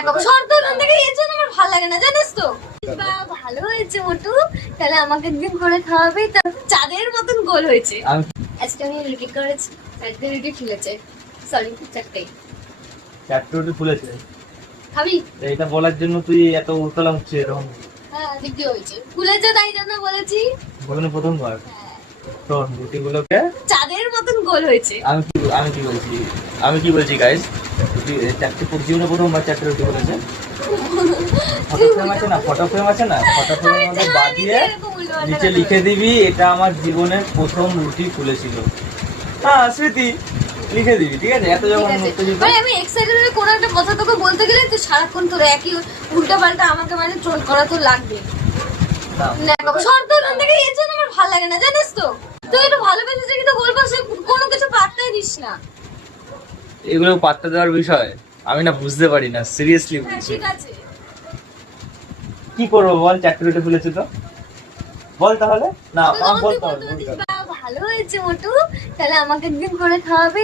শর্ত ওখান থেকে এর জন্য আমার ভালো লাগে না, জানিস তো। বা ভালো হয়েছে মোটু, তাহলে আমাকে একদিন করে খাওয়াবি। তা চাঁদের মতন গোল হয়েছে। আজকে আমি রুটি করেছি, চারটে রুটি ফুলেছে। সরি, চারটে। চারটে রুটি ফুলেছে, খাবি? এটা বলার জন্য তুই এত উতলা হচ্ছে এরকম? হ্যাঁ, দিদি হয়েছে, ফুলেছে তাই জন্য বলেছি। বলুন প্রথমবার শোন, রুটিগুলোকে চাঁদের মতন গোল হয়েছে। আমি কি বলছি গাইস, চারটে জীবনে প্রথমবার চারটে রুটি বলেছে। ফটো ফ্রেম আছে না, ফটো ফ্রেমের মধ্যে বাঁধিয়ে নিচে লিখে দিবি, এটা আমার জীবনের প্রথম রুটি ফুলেছিল। হ্যাঁ স্মৃতি লিখে দিবি, ঠিক আছে? এত যখন আমি এক্সাইটেড হয়ে কোনো একটা কথা তোকে বলতে গেলে তুই সারাক্ষণ তোর একই উল্টা পাল্টা আমাকে মানে ট্রোল করা তো লাগবে। শর্ত ওখান থেকে এর জন্য আমার ভালো লাগে না, জানিস তো। তুই একটু ভালোবেসেছে কিন্তু বলবো সে কোনো কিছু পাত্তাই দিস না। এগুলো পাত্তা দেওয়ার বিষয় আমি না বুঝতে পারি না, সিরিয়াসলি বলছি। ঠিক আছে, কি করবো বল, চারটে রুটি ফুলেছে তো বল তাহলে। না বল তাহলে। ভালো হয়েছে মোটু, তাহলে আমাকে একদিন করে খাওয়াবি।